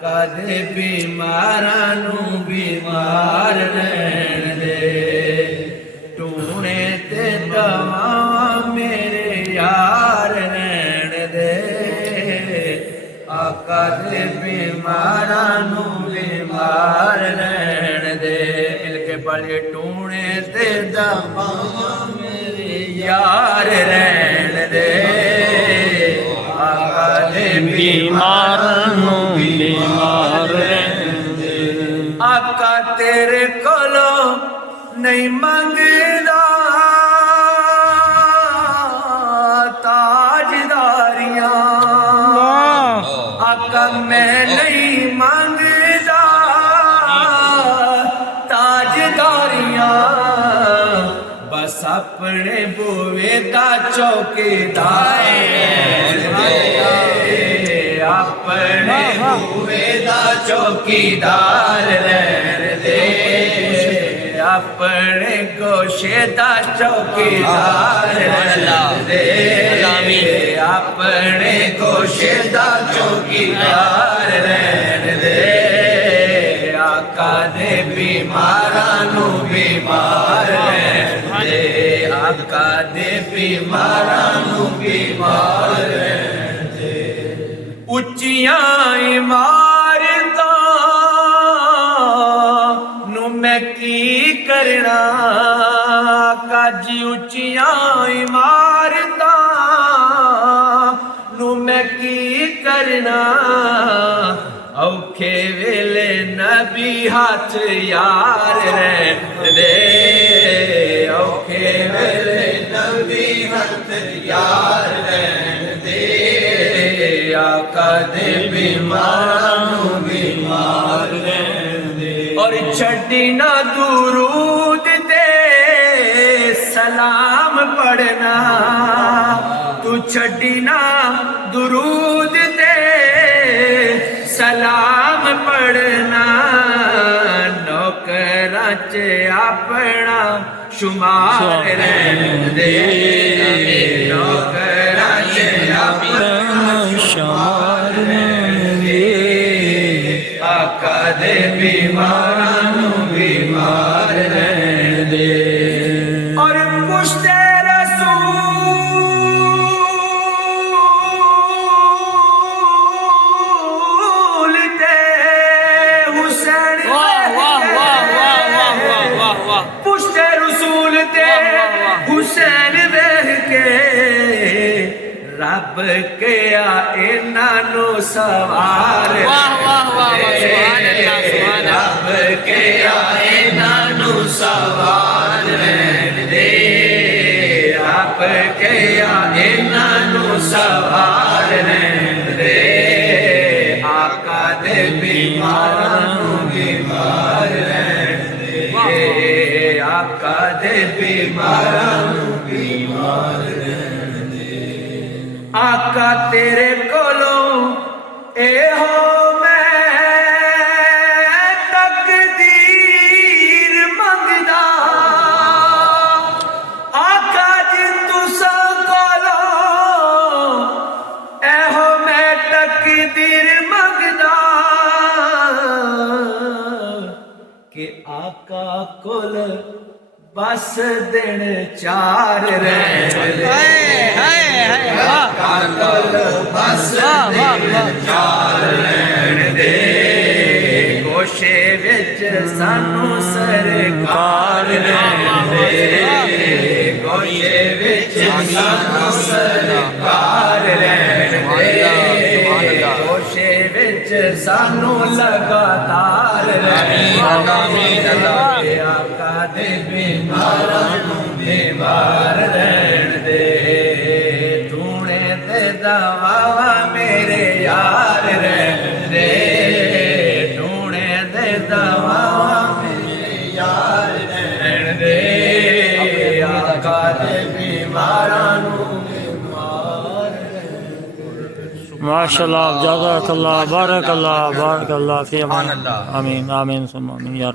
کدے بیماراں نوں بیمار رہن دے، ٹونے تے دواواں میرے یار رہن دے، آقا دے بیماراں نوں بیمار رہن دے، مل کے پڑھے ٹونے تے دواواں میرے یار رہن دے، آقا دے بیماراں نوں بیمار رہن دے، آقا تیرے کولوں نہیں منگدا تاجداریاں، آقا میں نہیں منگدا تاجداریاں، بس اپنے بوے دا چوکیدار رہن دے، اپنے بوے دا چوکیدار رہن دے، اپنے گوشے دا چوکیدار رہن دے، اپنے گوشے دا چوکیدار رہن دے، آقا دے بیماراں نوں بیمار رہن دے، آقا دے بیماراں نوں بیمار رہن دے، اچیاں عمارتاں نوں میں کی کرنا، آقا جی اچیاں عمارتاں نوں میں کی کرنا، اوکھے ویلے نبی ہاتھ یار رہن دے، اوکھے ویلے نبی ہاتھ یار رہن دے، آقا دے بیماراں نوں بیمار رہن دے، اور چھڈی نہ درود تے سلام پڑھنا، تو چھڈی نہ درود تے سلام پڑھنا، نوکراں چ اپنا شمار رہن دے، نوکراں چ اپنا شمار رہن دے، آقا دے بیماراں نوں بیمار رہن دے، اور پشت پشت رسول تے حسین بیٹھ کے رب کیا انہاں نوں سوار رب کیا انہاں نوں سوار رہن دے، رب کیا انہاں نوں سوار رہن دے، آقا دے بیماراں نوں بیمار رہن دے، آقا دے بیماراں نوں بیمار رہن دے، آقا تیرے کولوں اے ہو میں تقدیر منگدا، آقا جی تساں کولوں اے ہو میں تقدیر منگدا، کہ آقا کول بس دن چار رہن دے، آقا کول بس دن چار رہن دے، گوشے وچ سانوں سرکار رہن دے، گوشے وچ سانوں سرکار رہن دے، گوشے وچ سانوں لگاتار رہن دے، آقا دے بیماراں نوں بیمار رہن دے، ٹونے تے دواواں میرے یار رہن دے، ٹونے تے دواواں میرے یار رہن دے، آقا دے بیماراں نوں بیمار رہن دے۔ ماشاءاللہ، جزاک اللہ، بارک اللہ فی امان، آمین آمین ثم آمین یا رب۔